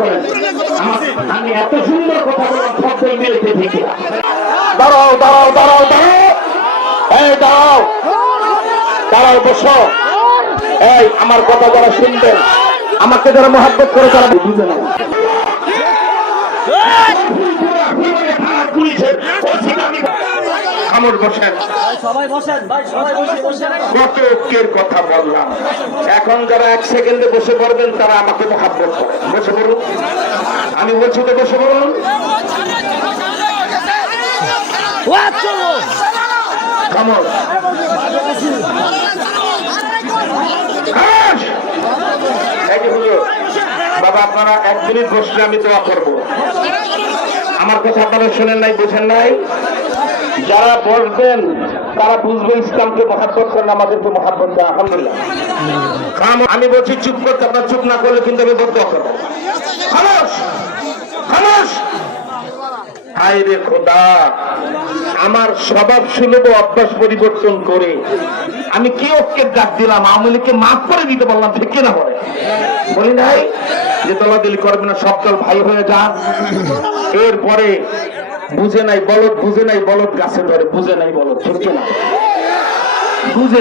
করেন। আমি এত সুন্দর কথা বললাম শব্দের মিলতে থেকে দাঁড়াও দাঁড়াও দাঁড়াও দাঁড়াও, এই দাঁড়াও দাঁড়াও, বসো। এই আমার কথা যারা শুনবেন, আমাকে যারা মহাব্বত করে তারা বুঝে না। খামোশ বসেন, সবাই বসেন ভাই, সবাই বসেন। কত ঐক্যের কথা বললাম, এখন যারা 1 সেকেন্ডে বসে পড়বেন তারা আমাকে মহাব্বত করে। বসে পড়ুন, আমি বলছি তো বসে পড়ুন। খামোশ, খামোশ। এই যে হুজুর, বাবা আপনারা 1 মিনিট বসলে আমি দোয়া করবো। আমার কথা আপনারা শোনেন নাই, বুঝেন নাই? যারা বসবেন তারা বুঝবে ইসলামকে মহাব্বত করেন, আমাদেরকে মহাব্বত করেন। আলহামদুলিল্লাহ। আমি বলছি চুপ করতে, আপনার চুপ না করলে কিন্তু আমি বদ্ধ করবো। খামোশ, খামোশ। হায় রে খোদা, আমার স্বভাব সুলভ অভ্যাস পরিবর্তন করে আমি কি ওকে ডাক দিলাম, আওয়ামী লীগকে মাফ করে দিতে বললাম, ঠিক কিনা বলে? বলি নাই যে দলাদলি করবে না, সব দল ভাই হয়ে যা। এরপরে বুঝে নাই বলদ, বুঝে নাই বলদ গাছে ধরে, বুঝে নাই বলদ, ঠিক কিনা? বুঝে